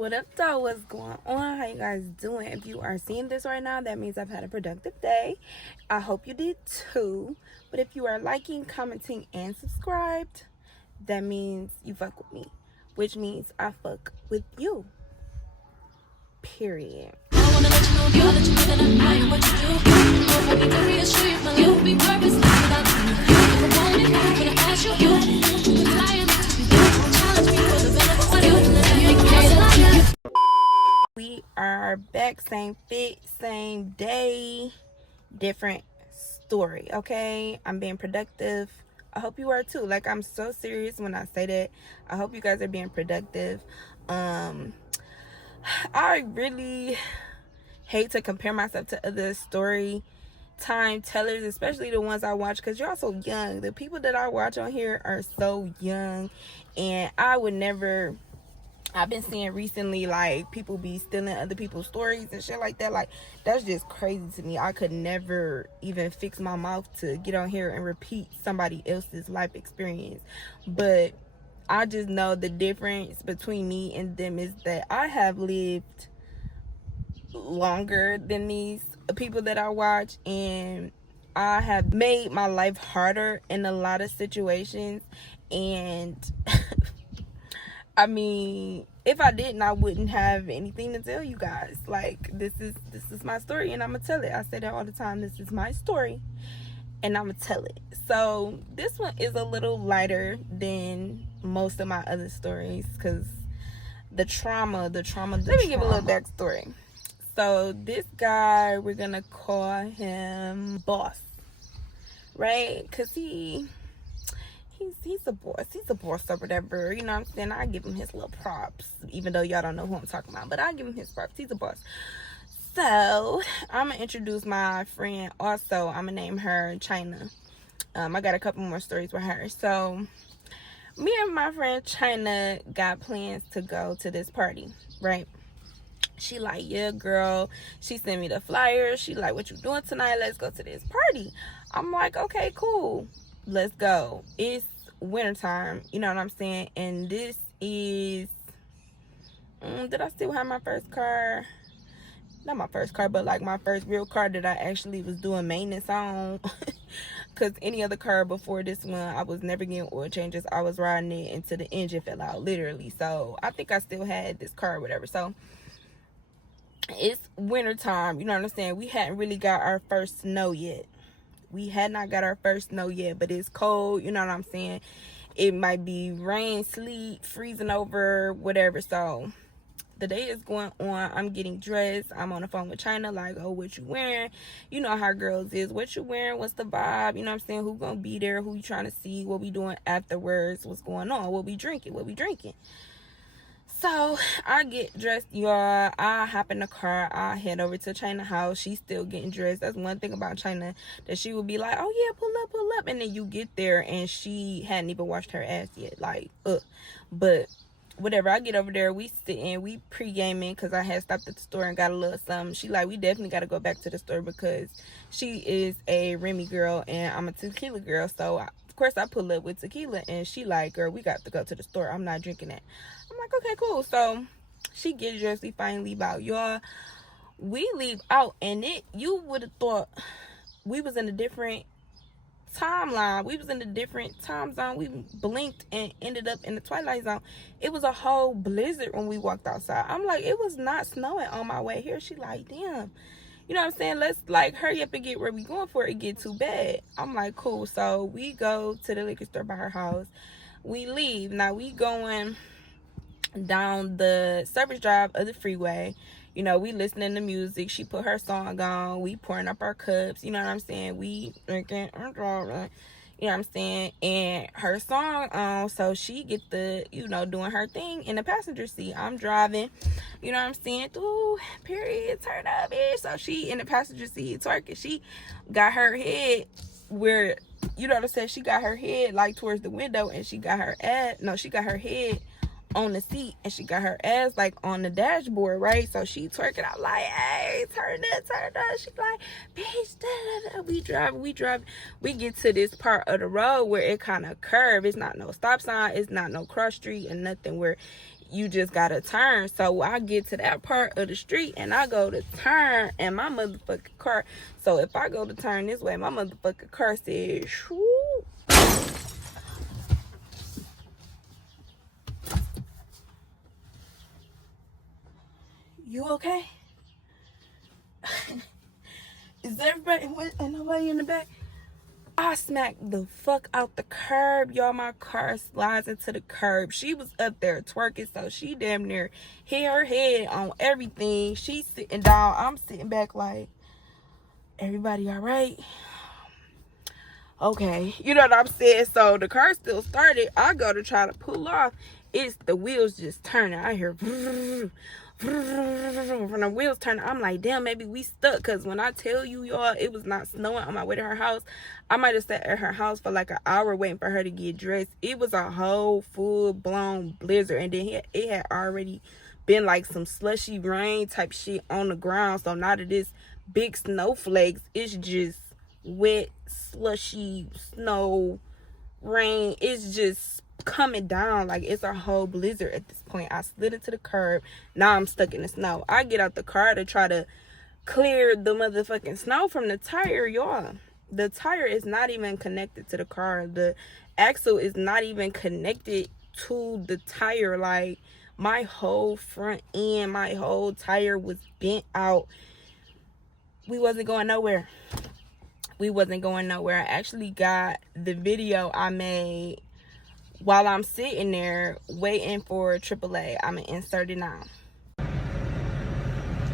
What up though? What's going on? How you guys doing? If you are seeing this right now, that means I've had a productive day. I hope you did too. But if you are liking, commenting, and subscribed, that means you fuck with me, which means I fuck with you. Period. I wanna let you know that you that I am what you do. I need to reassure you, my love will be purposeless without you. If I want it, I'm gonna ask you. We are back, same fit, same day, different story. Okay, I'm being productive. I hope you are too. Like, I'm so serious when I say that. I hope you guys are being productive. I really hate to compare myself to other story time tellers, especially the ones I watch, because you're all so young. The people that I watch on here are so young, and I would never. I've been seeing recently, like, people be stealing other people's stories and shit like that. Like, that's just crazy to me. I could never even fix my mouth to get on here and repeat somebody else's life experience. But I just know the difference between me and them is that I have lived longer than these people that I watch, and I have made my life harder in a lot of situations. And I mean, if I didn't, I wouldn't have anything to tell you guys. Like, this is my story, and I'm gonna tell it. I say that all the time. This is my story, and I'm gonna tell it. So this one is a little lighter than most of my other stories, because the trauma. Let me give a little backstory. So this guy, we're gonna call him Boss, right? Because he's a boss. He's a boss or whatever. You know what I'm saying? I give him his little props, even though y'all don't know who I'm talking about. But I give him his props. He's a boss. So I'm gonna introduce my friend. Also, I'm gonna name her China. I got a couple more stories with her. So me and my friend China got plans to go to this party, right? She like, yeah, girl. She sent me the flyer. She like, what you doing tonight? Let's go to this party. I'm like, okay, cool. Let's go. It's wintertime, you know what I'm saying? And this is, did I still have my first car? Not my first car, but like my first real car that I actually was doing maintenance on. Because any other car before this one, I was never getting oil changes. I was riding it until the engine fell out, literally. So I think I still had this car or whatever. So it's wintertime, you know what I'm saying? We hadn't really got our first snow yet. We had not got our first snow yet, but it's cold, you know what I'm saying? It might be rain, sleet, freezing over, whatever. So the day is going on. I'm getting dressed. I'm on the phone with China, like, oh, what you wearing? You know how girls is. What you wearing? What's the vibe? You know what I'm saying? Who gonna be there? Who you trying to see? What we doing afterwards? What's going on? What we drinking? So I get dressed, y'all. I hop in the car. I head over to China's house. She's still getting dressed. That's one thing about China, that she would be like, oh yeah, pull up. And then you get there and she hadn't even washed her ass yet. Like, but whatever. I get over there. We sitting. We pre-gaming, because I had stopped at the store and got a little something. She like, we definitely got to go back to the store, because she is a Remy girl and I'm a tequila girl. So of course I pull up with tequila, and she like, girl, we got to go to the store. I'm not drinking that. I'm like, okay, cool. So she gets dressed. We finally leave out, y'all. We leave out, and you would have thought we was in a different timeline. We was in a different time zone. We blinked and ended up in the twilight zone. It was a whole blizzard when we walked outside. I'm like, it was not snowing on my way here. She like, damn. You know what I'm saying? Let's like hurry up and get where we going for it get too bad. I'm like, cool. So we go to the liquor store by her house. We leave. Now we going down the service drive of the freeway. You know, we listening to music. She put her song on. We pouring up our cups. You know what I'm saying? We drinking. You know what I'm saying? And her song on. So she get the, you know, doing her thing in the passenger seat. I'm driving. You know what I'm saying? Ooh, period. Turn up, bitch. So she in the passenger seat twerking. She got her head where, you know what I'm saying? She got her head like towards the window, and she got her head on the seat, and she got her ass like on the dashboard, right? So she twerking out like, hey, turn up. She like, bitch, da, da, da. We drive. We get to this part of the road where it kind of curve. It's not no stop sign. It's not no cross street and nothing, where you just gotta turn. So I get to that part of the street and I go to turn, and my motherfucking car, so if I go to turn this way, my motherfucking car says shoo. You okay? Is everybody, ain't nobody in the back? I smacked the fuck out the curb, y'all. My car slides into the curb. She was up there twerking, so she damn near hit her head on everything. She's sitting down. I'm sitting back like, everybody all right? Okay, you know what I'm saying? So the car still started. I go to try to pull off. It's the wheels just turning. I hear from the wheels turning. I'm like, damn, maybe we stuck. Because when I tell you, y'all, it was not snowing on my way to her house. I might have sat at her house for like an hour waiting for her to get dressed. It was a whole full-blown blizzard. And then it had already been like some slushy rain type shit on the ground. So now that it's big snowflakes, it's just wet, slushy snow, rain. It's just coming down like it's a whole blizzard at this point. I slid into the curb. Now I'm stuck in the snow. I get out the car to try to clear the motherfucking snow from the tire, y'all. The tire is not even connected to the car. The axle is not even connected to the tire. Like, my whole front end, my whole tire was bent out. We wasn't going nowhere. I actually got the video I made while I'm sitting there waiting for AAA. I'm gonna insert it now.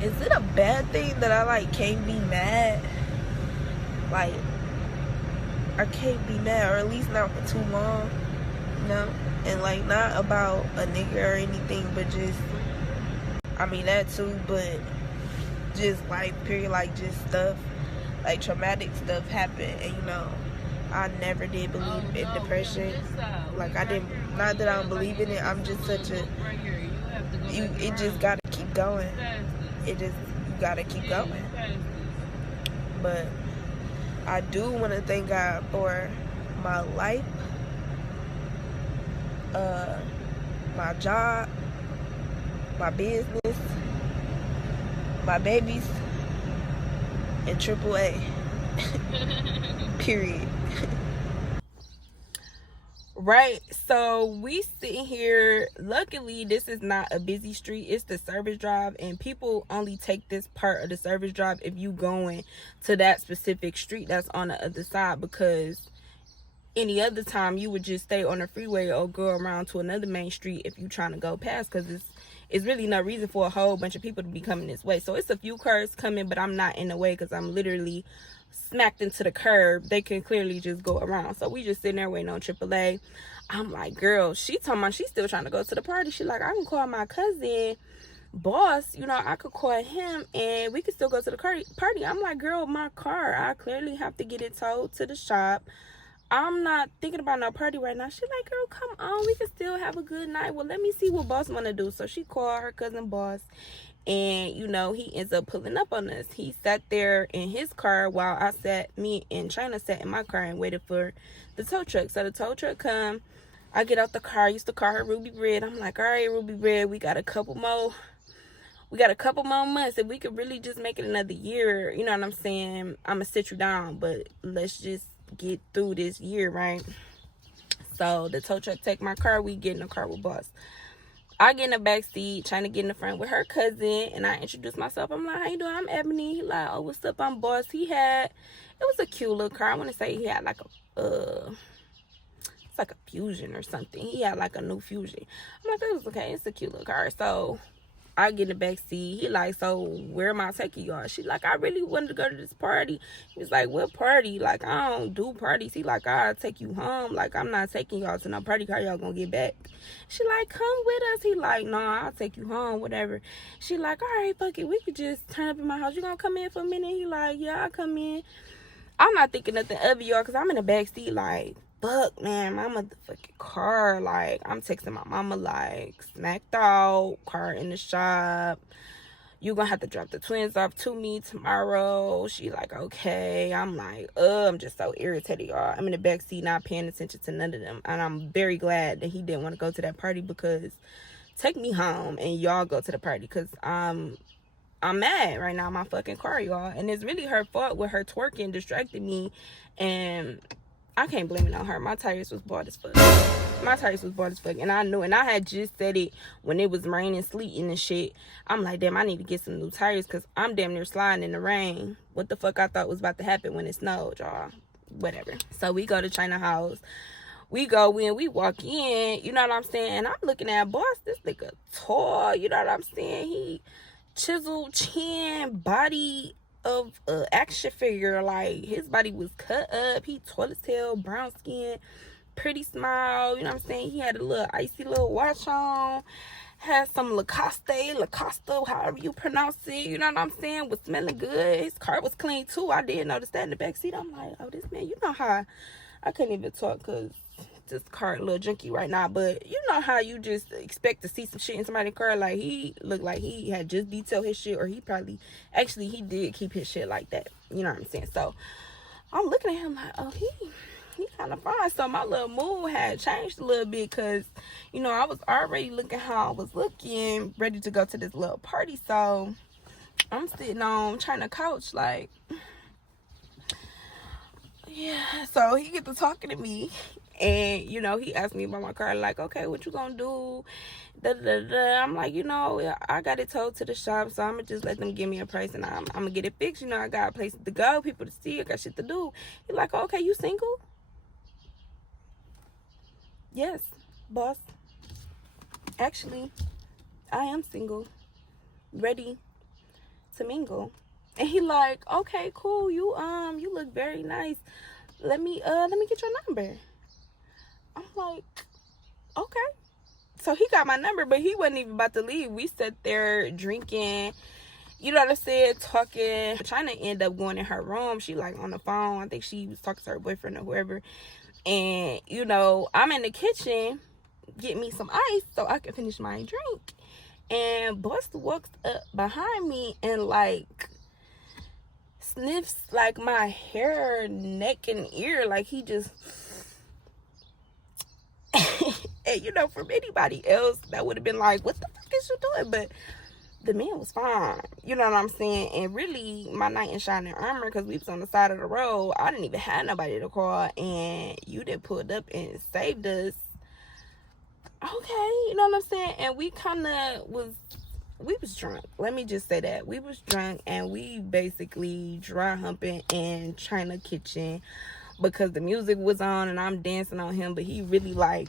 Is it a bad thing that I like can't be mad? Like, I can't be mad, or at least not for too long, you know? And like, not about a nigga or anything, but just, I mean that too, but just like, period, like just stuff, like traumatic stuff happened. And you know, I never did believe in depression. Like, I didn't, not that I don't believe in it, I'm just such a, it just gotta keep going. You gotta keep going. But I do want to thank God for my life, my job, my business, my babies, and AAA. Period. Right, so we sitting here. Luckily, this is not a busy street. It's the service drive, and people only take this part of the service drive if you going to that specific street that's on the other side, because any other time you would just stay on the freeway or go around to another main street if you trying to go past, because it's really no reason for a whole bunch of people to be coming this way. So it's a few cars coming, but I'm not in the way because I'm literally smacked into the curb. They can clearly just go around. So we just sitting there waiting on AAA. I'm like, girl, she talking about she's still trying to go to the party. She like, I can call my cousin boss, you know, I could call him and we could still go to the party. I'm like, girl, my car, I clearly have to get it towed to the shop. I'm not thinking about no party right now. She like, girl, come on, we can still have a good night. Well, let me see what boss want to do. So she called her cousin boss, and you know, he ends up pulling up on us. He sat there in his car while me and China sat in my car and waited for the tow truck. So the tow truck come, I get out the car. I used to call her Ruby Red. I'm like, all right, Ruby Red, we got a couple more months. If we could really just make it another year, you know what I'm saying, I'm gonna sit you down, but let's just get through this year, right? So the tow truck take my car. We get in the car with boss. I get in the back seat, trying to get in the front with her cousin, and I introduce myself. I'm like, how you doing? I'm Ebony. He like, oh, what's up? I'm boss. It was a cute little car. I want to say he had like it's like a Fusion or something. He had like a new Fusion. I'm like, that was okay. It's a cute little car. So I get in the back seat. He like, so where am I taking y'all? She like, I really wanted to go to this party. He was like, what party? Like, I don't do parties. He like, I'll take you home. Like, I'm not taking y'all to no party. How y'all gonna get back? She like, come with us. He like, no, I'll take you home, whatever. She like, all right, fuck it. We could just turn up in my house. You gonna come in for a minute? He like, yeah, I'll come in. I'm not thinking nothing of y'all because I'm in the back seat like, fuck, man, my motherfucking car. Like, I'm texting my mama like, smacked out, car in the shop. You gonna have to drop the twins off to me tomorrow. She like, okay. I'm like, I'm just so irritated, y'all. I'm in the back seat not paying attention to none of them. And I'm very glad that he didn't want to go to that party, because take me home and y'all go to the party, because I'm mad right now in my fucking car, y'all. And it's really her fault with her twerking distracted me, and I can't blame it on her. My tires was bought as fuck. And I knew, and I had just said it when it was raining, sleeting and shit. I'm like, damn, I need to get some new tires, because I'm damn near sliding in the rain. What the fuck I thought was about to happen when it snowed, y'all. Whatever. So we go to China House. We go in, we walk in, you know what I'm saying? And I'm looking at Boss, this nigga tall, you know what I'm saying? He chiseled chin, body of action figure. Like, his body was cut up. He tall as hell, brown skin, pretty smile, you know what I'm saying? He had a little icy little watch on, had some Lacoste, however you pronounce it, you know what I'm saying? Was smelling good. His car was clean too. I didn't notice that in the back seat. I'm like, oh, this man, you know how I couldn't even talk because this car a little junky right now, but you know how you just expect to see some shit in somebody's car. Like, he looked like he had just detailed his shit, or he probably, actually, he did keep his shit like that, you know what I'm saying? So I'm looking at him like, oh, he kind of fine. So my little mood had changed a little bit, because, you know, I was already looking how I was looking, ready to go to this little party. So I'm sitting on China couch like, yeah. So he get to talking to me, and, you know, he asked me about my car, like, okay, what you gonna do? Da, da, da. I'm like, you know, I got it towed to the shop, so I'm gonna just let them give me a price, and I'm gonna get it fixed. You know, I got places to go, people to see, I got shit to do. He like, okay, you single? Yes, boss. Actually, I am single, ready to mingle. And he like, okay, cool. You look very nice. Let me get your number. I'm like, okay. So he got my number, but he wasn't even about to leave. We sat there drinking, you know what I said, talking. Trying to end up going in her room. She like on the phone. I think she was talking to her boyfriend or whoever. And, you know, I'm in the kitchen getting me some ice so I can finish my drink. And Boss walks up behind me and like sniffs like my hair, neck, and ear. Like, he just and, you know, from anybody else that would have been like, what the fuck is you doing? But the man was fine, you know what I'm saying? And really, my knight in shining armor, because we was on the side of the road. I didn't even have nobody to call, and you did pulled up and saved us. Okay, you know what I'm saying? And we was drunk. Let me just say that. We was drunk, and we basically dry humping in China kitchen, because the music was on and I'm dancing on him, but he really, like,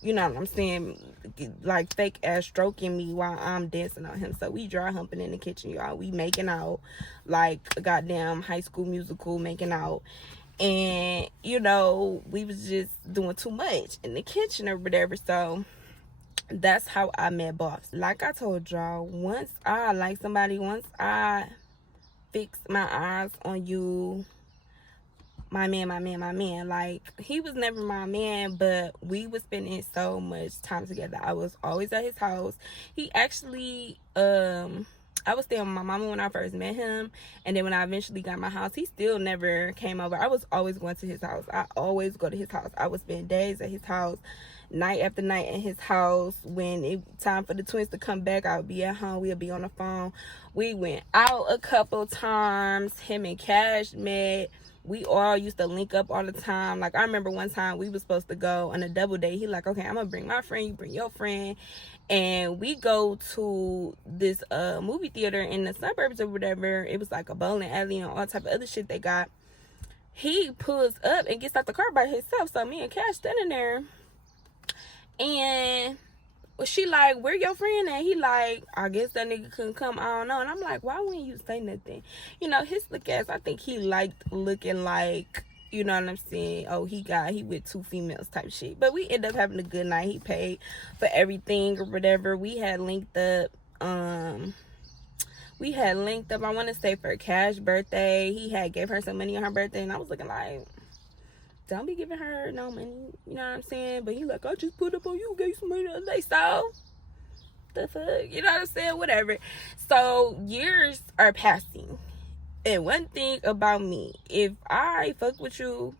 you know what I'm saying, like, fake ass stroking me while I'm dancing on him. So we dry humping in the kitchen, y'all. We making out like a goddamn High School Musical making out. And, you know, we was just doing too much in the kitchen or whatever. So that's how I met Boss. Like I told y'all, once I like somebody, once I fix my eyes on you, my man. Like, he was never my man, but we was spending so much time together. I was always at his house. He actually, I was staying with my mama when I first met him, and then when I eventually got my house, he still never came over. I was always going to his house. I always go to his house. I would spend days at his house, night after night at his house. When it time for the twins to come back, I would be at home. We'd be on the phone. We went out a couple times. Him and Cash met. We all used to link up all the time. Like, I remember one time we was supposed to go on a double date. He like, okay, I'm gonna bring my friend, you bring your friend. And we go to this movie theater in the suburbs or whatever. It was like a bowling alley and all type of other shit they got. He pulls up and gets out the car by himself. So me and Cash standing there. And she like, where your friend at? He like, I guess that nigga couldn't come, I don't know. And I'm like, why wouldn't you say nothing? You know, his look ass, I think he liked looking like, you know what I'm saying, oh, he with two females type shit. But we ended up having a good night. He paid for everything or whatever. We had linked up, I want to say for Cash's birthday. He had gave her some money on her birthday, and I was looking like, don't be giving her no money, you know what I'm saying? But he like, I just put up on you, gave some money the other day. So the fuck, you know what I'm saying? Whatever. So years are passing, and one thing about me, if I fuck with you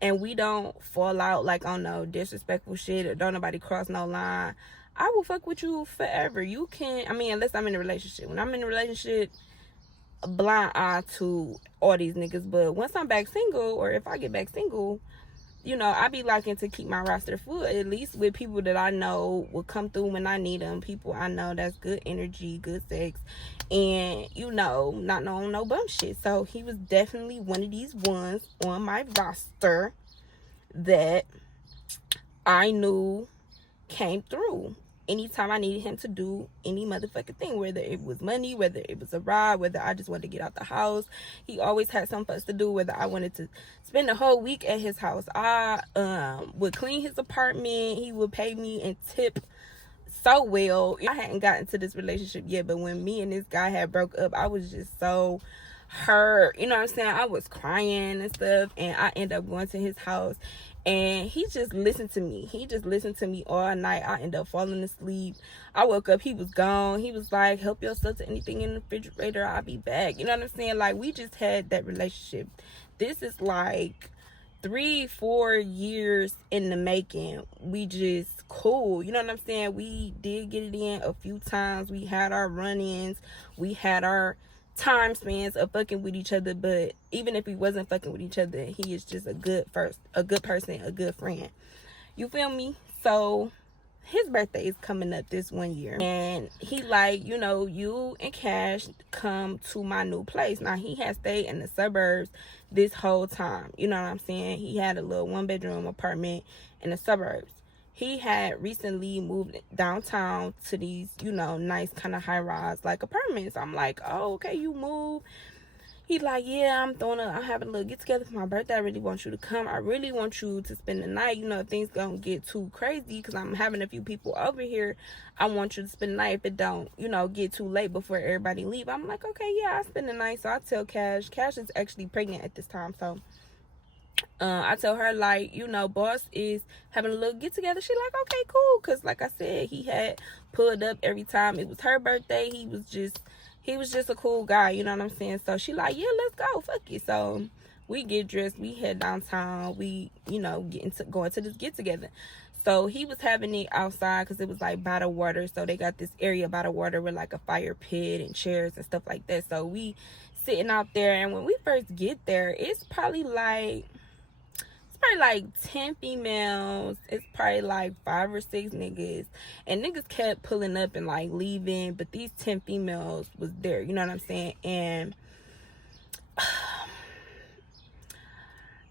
and we don't fall out like on no disrespectful shit, or don't nobody cross no line, I will fuck with you forever. You can, I mean, unless I'm in a relationship. When I'm in a relationship, a blind eye to all these niggas. But once I'm back single, or if I get back single, you know, I be liking to keep my roster full, at least with people that I know will come through when I need them. People I know that's good energy, good sex, and, you know, not knowing no bum shit. So he was definitely one of these ones on my roster that I knew came through anytime I needed him to do any motherfucking thing, whether it was money, whether it was a ride, whether I just wanted to get out the house. He always had something for us to do, whether I wanted to spend the whole week at his house. I would clean his apartment. He would pay me and tip so well. I hadn't gotten to this relationship yet, but when me and this guy had broke up, I was just so hurt. You know what I'm saying? I was crying and stuff, and I ended up going to his house, and he just listened to me. He just listened to me all night. I ended up falling asleep. I woke up, he was gone. He was like, help yourself to anything in the refrigerator, I'll be back. You know what I'm saying? Like, we just had that relationship. This is like 3-4 years in the making. We just cool. You know what I'm saying? We did get it in a few times. We had our run-ins. We had our time spans of fucking with each other, but even if we wasn't fucking with each other, he is just a good person, a good friend. You feel me? So his birthday is coming up this one year, and he like, you know, you and Cash come to my new place. Now, he has stayed in the suburbs this whole time. You know what I'm saying? He had a little 1-bedroom apartment in the suburbs. He had recently moved downtown to these, you know, nice kind of high-rise like apartments. I'm like, oh, okay, you moved. He's like, yeah, I'm having a little get-together for my birthday. I really want you to come. I really want you to spend the night. You know, if things don't get too crazy, because I'm having a few people over here, I want you to spend the night if it don't, you know, get too late before everybody leave. I'm like, okay, yeah, I spend the night. So I tell Cash. Cash is actually pregnant at this time, so I tell her, like, you know, boss is having a little get together. She like, okay, cool, because like I said, he had pulled up every time it was her birthday. He was just a cool guy, you know what I'm saying? So she like, yeah, let's go, fuck it. So we get dressed, we head downtown, we, you know, going to this get together. So he was having it outside because it was like by the water. So they got this area by the water with like a fire pit and chairs and stuff like that. So we sitting out there, and when we first get there, it's probably like 10 females. It's probably like 5 or 6 niggas, and niggas kept pulling up and like leaving, but these 10 females was there, you know what I'm saying? And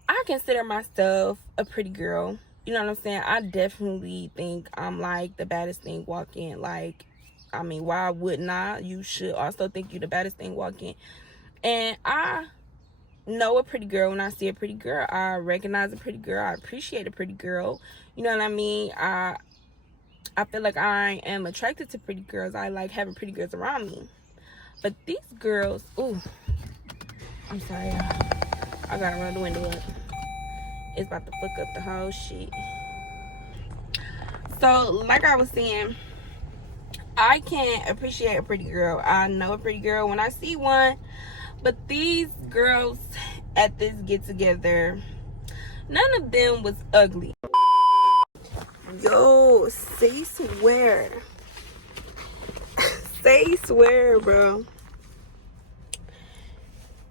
I consider myself a pretty girl, you know what I'm saying? I definitely think I'm like the baddest thing walking. Like, I mean, why wouldn't I? You should also think you the baddest thing walking. And I know a pretty girl. When I see a pretty girl, I recognize a pretty girl. I appreciate a pretty girl. You know what I mean? I feel like I am attracted to pretty girls. I like having pretty girls around me. But these girls, ooh, I'm sorry, y'all. I gotta run the window up. It's about to fuck up the whole shit. So, like I was saying, I can appreciate a pretty girl. I know a pretty girl when I see one. But these girls at this get-together, none of them was ugly. Yo, say swear. Say swear, bro.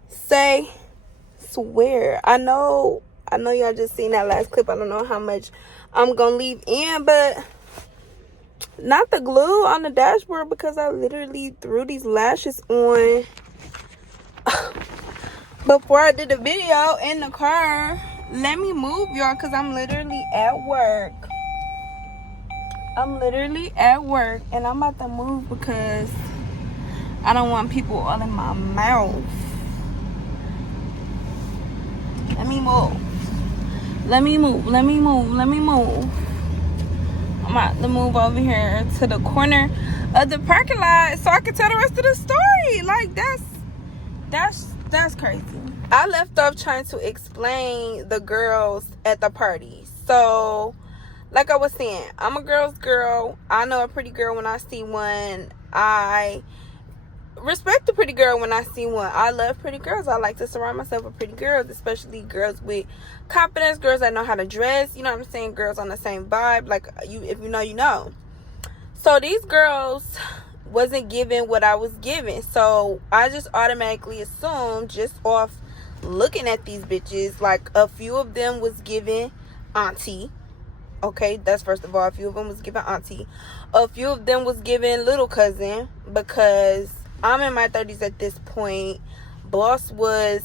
Say swear. I know y'all just seen that last clip. I don't know how much I'm gonna leave in, but not the glue on the dashboard, because I literally threw these lashes on before I did the video in the car. Let me move, y'all, because I'm literally at work. And I'm about to move because I don't want people all in my mouth. Let me move. I'm about to move over here to the corner of the parking lot so I can tell the rest of the story. Like, that's crazy. I left off trying to explain the girls at the party. So, like I was saying, I'm a girl's girl. I know a pretty girl when I see one. I respect a pretty girl when I see one. I love pretty girls. I like to surround myself with pretty girls, especially girls with confidence, girls that know how to dress. You know what I'm saying? Girls on the same vibe. Like, if you know, you know. So these girls wasn't given what I was given. So I just automatically assumed, just off looking at these bitches, like a few of them was given auntie. Okay, that's first of all. A few of them was given auntie. A few of them was given little cousin, because I'm in my 30s at this point. Boss was,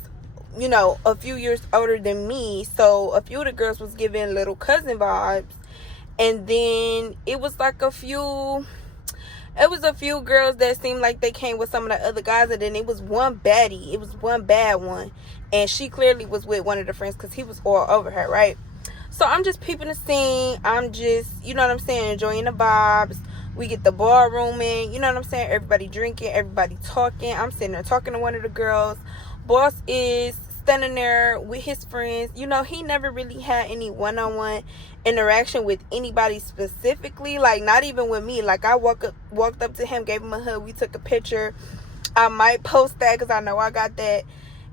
a few years older than me. So a few of the girls was given little cousin vibes. And then it was like a few girls that seemed like they came with some of the other guys. And then it was one baddie. It was one bad one. And she clearly was with one of the friends, because he was all over her, right? So I'm just peeping the scene. I'm just, enjoying the vibes. We get the ballroom in, everybody drinking, everybody talking. I'm sitting there talking to one of the girls. Boss is standing there with his friends. He never really had any one-on-one interaction with anybody specifically, like not even with me. Like I walked up to him, gave him a hug, we took a picture. I might post that because I know I got that.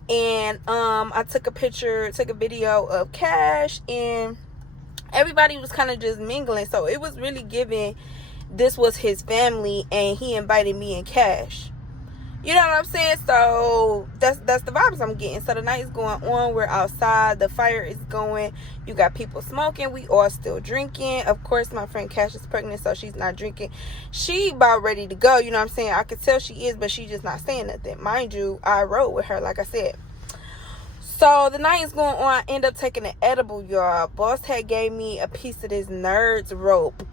And I took a video of Cash, and everybody was kind of just mingling. So it was really giving this was his family, and he invited me and Cash. You know what I'm saying? So that's the vibes I'm getting. So the night is going on. We're outside. The fire is going. You got people smoking. We all still drinking. Of course, my friend Cash is pregnant, so she's not drinking. She about ready to go. You know what I'm saying? I could tell she is, but she just not saying nothing. Mind you, I rode with her, like I said. So the night is going on. I end up taking an edible, y'all. Boss had gave me a piece of this Nerds rope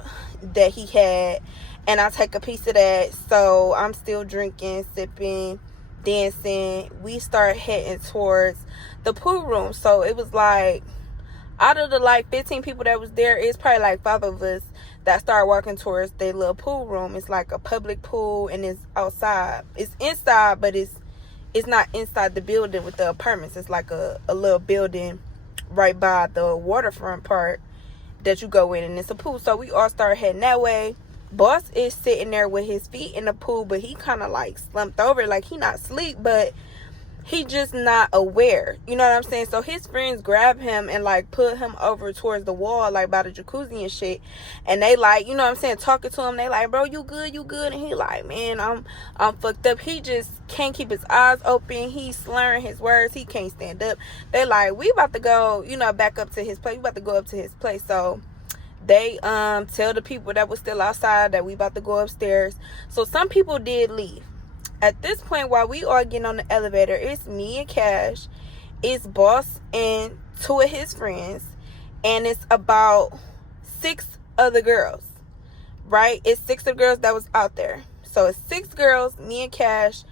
that he had, and I take a piece of that. So I'm still drinking, sipping, dancing. We start heading towards the pool room. So it was like, out of the 15 people that was there, it's probably like 5 of us that started walking towards the little pool room. It's like a public pool, and it's outside. It's inside, but it's not inside the building with the apartments. It's like a little building right by the waterfront part that you go in, and it's a pool. So we all start heading that way. Boss is sitting there with his feet in the pool, but he kind of like slumped over, like he not asleep, but he just not aware. You know what I'm saying? So his friends grab him and like put him over towards the wall, like by the jacuzzi and shit. And they like, you know what I'm saying, talking to him. They like, bro, you good? And he like, man, I'm fucked up. He just can't keep his eyes open. He's slurring his words. He can't stand up. They like, we about to go, back up to his place. We about to go up to his place. So they tell the people that was still outside that we about to go upstairs. So some people did leave. At this point, while we are getting on the elevator, it's me and Cash, it's Boss and 2 of his friends, and it's about 6 other girls, right? It's 6 of the girls that was out there. So it's 6 girls, me and Cash,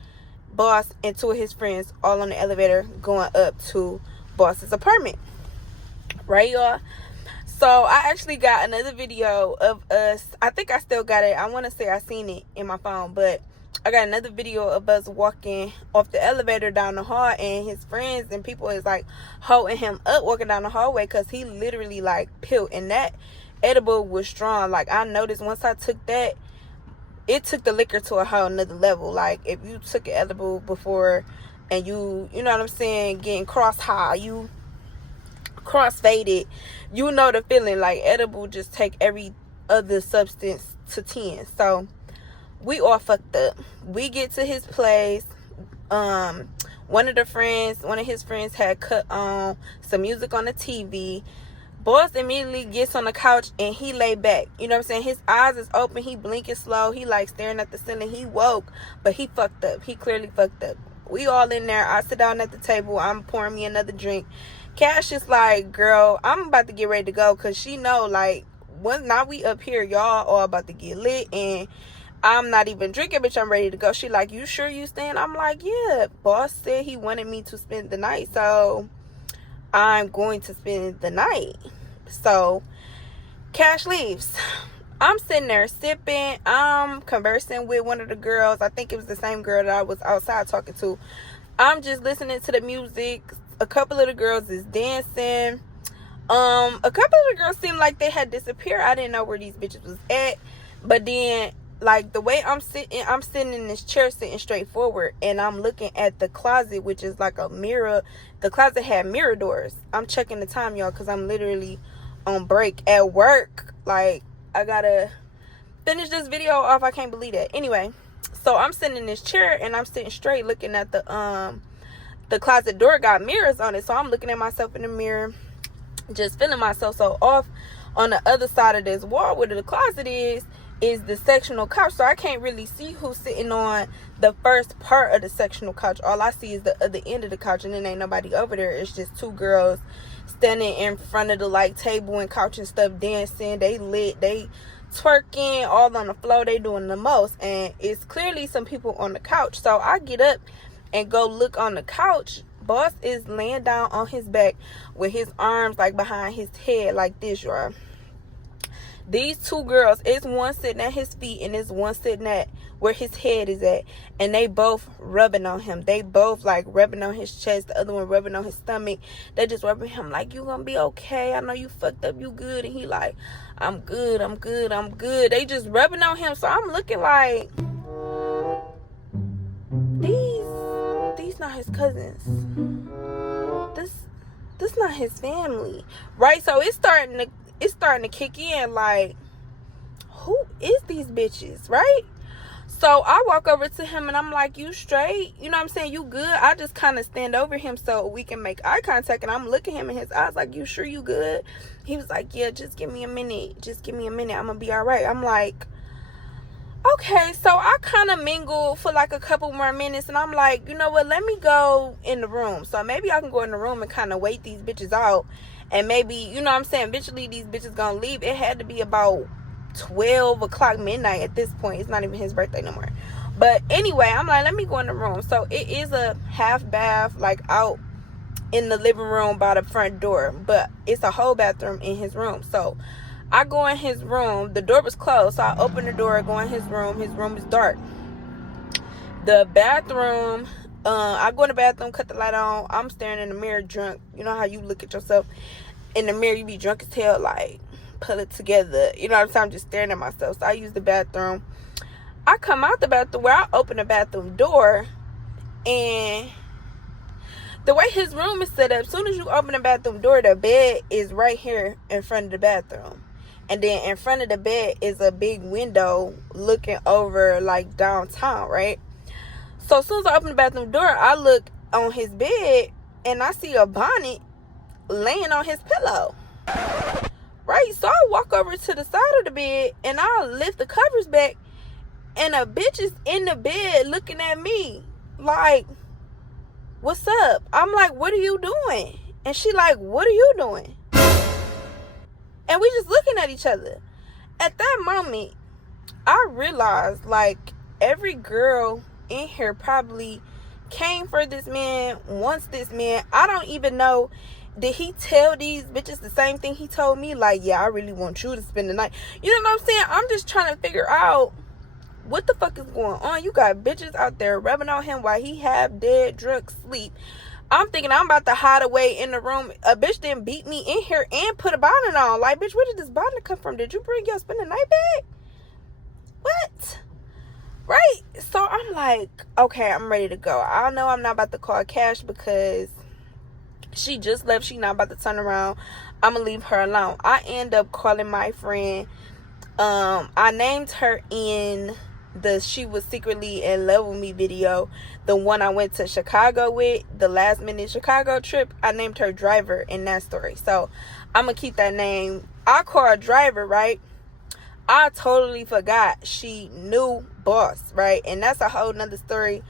Boss, and 2 of his friends, all on the elevator going up to Boss's apartment, right, y'all? So I actually got another video of us. I think I still got it. I want to say I seen it in my phone, but I got another video of us walking off the elevator down the hall, and his friends and people is like holding him up walking down the hallway, because he literally like peeled, and that edible was strong. Like I noticed once I took that, it took the liquor to a whole nother level. Like if you took an edible before and you know what I'm saying, getting cross high, you cross faded, you know the feeling. Like edible just take every other substance to 10. So we all fucked up. We get to his place. One of his friends had cut on some music on the TV. Boss immediately gets on the couch and he lay back. You know what I'm saying? His eyes is open. He blinking slow. He like staring at the ceiling. He woke, but he fucked up. He clearly fucked up. We all in there. I sit down at the table. I'm pouring me another drink. Cash is like, girl, I'm about to get ready to go, because she know, like, now we up here, y'all all about to get lit, and I'm not even drinking, bitch. I'm ready to go. She like, you sure you staying? I'm like, yeah. Boss said he wanted me to spend the night, so I'm going to spend the night. So Cash leaves. I'm sitting there sipping. I'm conversing with one of the girls. I think it was the same girl that I was outside talking to. I'm just listening to the music. A couple of the girls is dancing. A couple of the girls seemed like they had disappeared. I didn't know where these bitches was at. But then, like, the way I'm sitting in this chair, sitting straight forward, and I'm looking at the closet, which is like a mirror. The closet had mirror doors. I'm checking the time, y'all, because I'm literally on break at work. Like, I gotta finish this video off. I can't believe that. Anyway, so I'm sitting in this chair and I'm sitting straight looking at the closet door got mirrors on it. So I'm looking at myself in the mirror, just feeling myself. So off on the other side of this wall where the closet is the sectional couch. So I can't really see who's sitting on the first part of the sectional couch. All I see is the other end of the couch, and then ain't nobody over there. It's just two girls standing in front of the like table and couch and stuff, dancing. They lit, they twerking all on the floor. They doing the most, and it's clearly some people on the couch. So I get up and go look on the couch. Boss is laying down on his back with his arms like behind his head like this, y'all. These two girls, it's one sitting at his feet and it's one sitting at where his head is at, and they both rubbing on him. They both like rubbing on his chest, the other one rubbing on his stomach. They just rubbing him like, you gonna be okay, I know you fucked up, you good. And he like, I'm good, I'm good, I'm good. They just rubbing on him. So I'm looking like, these not his cousins, this not his family, right? So it's starting to kick in, like, who is these bitches, right? So I walk over to him and I'm like, you straight? You know what I'm saying? You good? I just kind of stand over him so we can make eye contact, and I'm looking him in his eyes like, you sure you good? He was like, yeah, just give me a minute. Just give me a minute. I'm gonna be all right. I'm like, okay. So I kind of mingle for like a couple more minutes, and I'm like, you know what? Let me go in the room. So maybe I can go in the room and kind of wait these bitches out. And maybe, you know what I'm saying, eventually these bitches gonna leave. It had to be about 12 o'clock midnight at this point. It's not even his birthday no more. But anyway, I'm like, let me go in the room. So it is a half bath, like out in the living room by the front door, but it's a whole bathroom in his room. So I go in his room. The door was closed, so I open the door, go in his room. His room is dark. The bathroom, I go in the bathroom, cut the light on. I'm staring in the mirror drunk. You know how you look at yourself in the mirror, you be drunk as hell, like, pull it together. You know what I'm saying? I'm just staring at myself. So I use the bathroom. I come out the bathroom, where I open the bathroom door, and the way his room is set up, as soon as you open the bathroom door, the bed is right here in front of the bathroom. And then in front of the bed is a big window looking over like downtown, right? So as soon as I open the bathroom door, I look on his bed and I see a bonnet laying on his pillow, right? So I walk over to the side of the bed and I lift the covers back, and a bitch is in the bed looking at me like, what's up? I'm like, what are you doing? And she like, what are you doing? And we just looking at each other. At that moment, I realized, like, every girl in here probably came for this man, wants this man. I don't even know, did he tell these bitches the same thing he told me? Like, yeah, I really want you to spend the night. You know what I'm saying? I'm just trying to figure out what the fuck is going on. You got bitches out there rubbing on him while he half dead, drunk, sleep. I'm thinking I'm about to hide away in the room. A bitch didn't beat me in here and put a bonnet on. Like, bitch, where did this bonnet come from? Did you bring your spend the night bag? What? Right? So I'm like, okay, I'm ready to go. I know I'm not about to call Cash because she just left. She not about to turn around. I'm gonna leave her alone. I end up calling my friend. I named her in the She Was Secretly in Love With Me video, the one I went to Chicago with, the last minute Chicago trip. I named her Driver in that story. So I'm gonna keep that name. I call her Driver, right? I totally forgot she knew Boss, right? And that's a whole nother story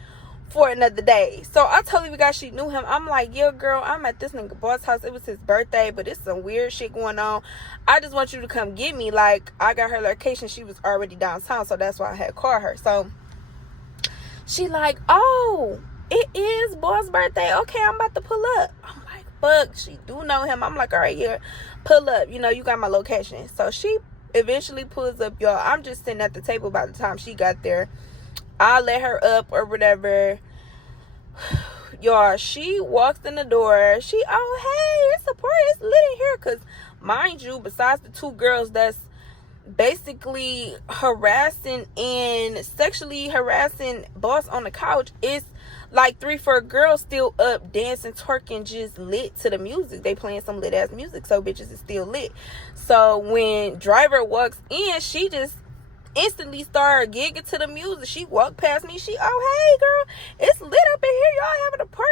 for another day. So I totally forgot she knew him. I'm like, yeah, girl, I'm at this nigga Boss house. It was his birthday, but it's some weird shit going on. I just want you to come get me. Like, I got her location. She was already downtown, so that's why I had called her. So she like, oh, it is Boss' birthday. Okay, I'm about to pull up. I'm like, fuck, she do know him. I'm like, all right, yeah, pull up. You know, you got my location. So she eventually pulls up, y'all. I'm just sitting at the table by the time she got there. I let her up or whatever. Y'all, she walks in the door. She, oh, hey, it's a party. It's lit in here. Because, mind you, besides the two girls that's basically harassing and sexually harassing Boss on the couch, it's like 3-4 girls still up dancing, twerking, just lit to the music. They playing some lit ass music, so bitches is still lit. So when Driver walks in, she just instantly started gigging to the music. She walked past me. Oh, hey, girl, it's lit up in here. Y'all having a party.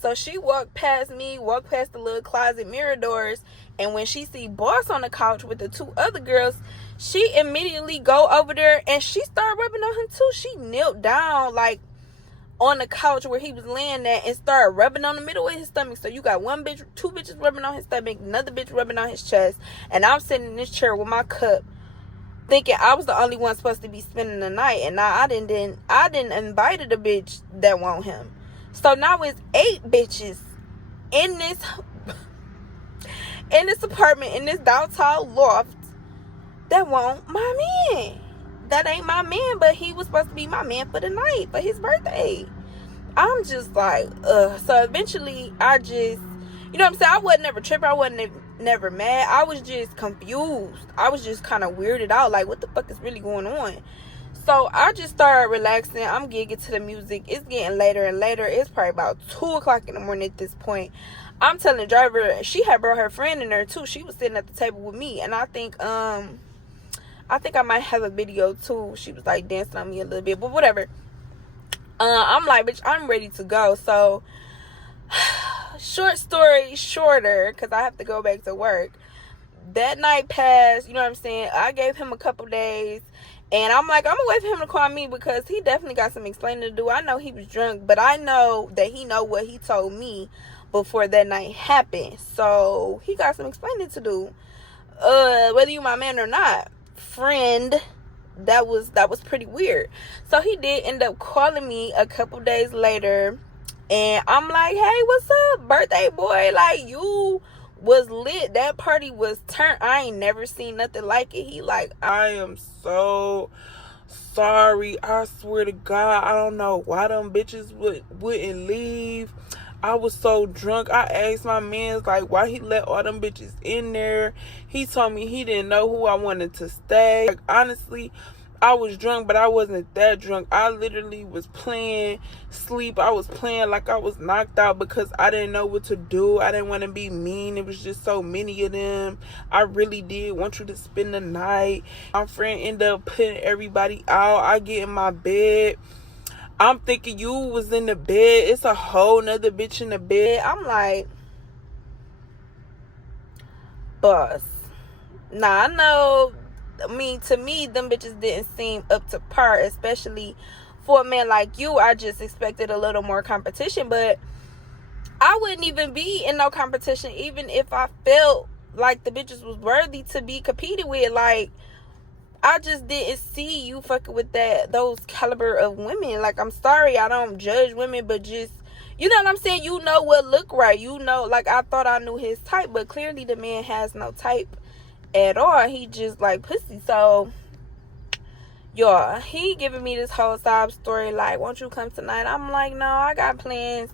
So she walked past me, walked past the little closet mirror doors. And when she see Boss on the couch with the 2 other girls, she immediately go over there and she started rubbing on him too. She knelt down like on the couch where he was laying at and started rubbing on the middle of his stomach. So you got 2 bitches rubbing on his stomach, another bitch rubbing on his chest, and I'm sitting in this chair with my cup, thinking I was the only one supposed to be spending the night, and now I didn't invited a bitch that want him. So now it's 8 bitches in this apartment, in this downtown loft, that want my man. That ain't my man, but he was supposed to be my man for the night, for his birthday. I'm just like, ugh. So eventually, I just, you know what I'm saying? I wasn't never tripping. I wasn't never mad. I was just confused. I was just kind of weirded out. Like, what the fuck is really going on? So I just started relaxing. I'm gigging to the music. It's getting later and later. It's probably about 2 o'clock in the morning at this point. I'm telling the driver, she had brought her friend in there too. She was sitting at the table with me, and I think I might have a video too. She was like dancing on me a little bit, but whatever. I'm like, bitch, I'm ready to go. So, short story shorter, because I have to go back to work. That night passed, you know what I'm saying? I gave him a couple days, and I'm like, I'm gonna wait for him to call me because he definitely got some explaining to do. I know he was drunk, but I know that he know what he told me before that night happened. So, he got some explaining to do. Whether you my man or not, friend, that was pretty weird. So he did end up calling me a couple days later, and I'm like, hey, what's up, birthday boy? Like, you was lit. That party was turned. I ain't never seen nothing like it. He like, I am so sorry. I swear to God, I don't know why them bitches wouldn't leave. I was so drunk. I asked my man, like, why he let all them bitches in there. He told me he didn't know who I wanted to stay. Like, honestly, I was drunk, but I wasn't that drunk. I literally was playing sleep. I was playing like I was knocked out because I didn't know what to do. I didn't want to be mean. It was just so many of them. I really did want you to spend the night. My friend ended up putting everybody out. I get in my bed. I'm thinking you was in the bed. It's a whole nother bitch in the bed. I'm like, boss. Nah, I know. I mean, to me, them bitches didn't seem up to par, especially for a man like you. I just expected a little more competition, but I wouldn't even be in no competition even if I felt like the bitches was worthy to be competed with. Like, I just didn't see you fucking with those caliber of women. Like, I'm sorry, I don't judge women, but just, you know what I'm saying? You know what look right. You know, like, I thought I knew his type, but clearly the man has no type at all. He just like pussy. So, y'all, he giving me this whole sob story, like, won't you come tonight? I'm like, no, I got plans.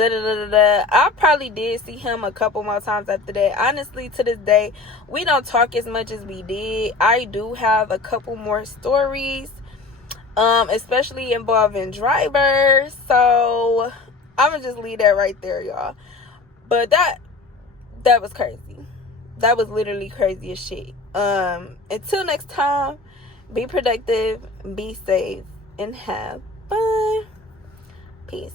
I probably did see him a couple more times after that. Honestly, to this day, we don't talk as much as we did. I do have a couple more stories, especially involving drivers. So I'm gonna just leave that right there, y'all. But that was crazy. That was literally crazy as shit. Until next time, be productive, be safe, and have fun. Peace.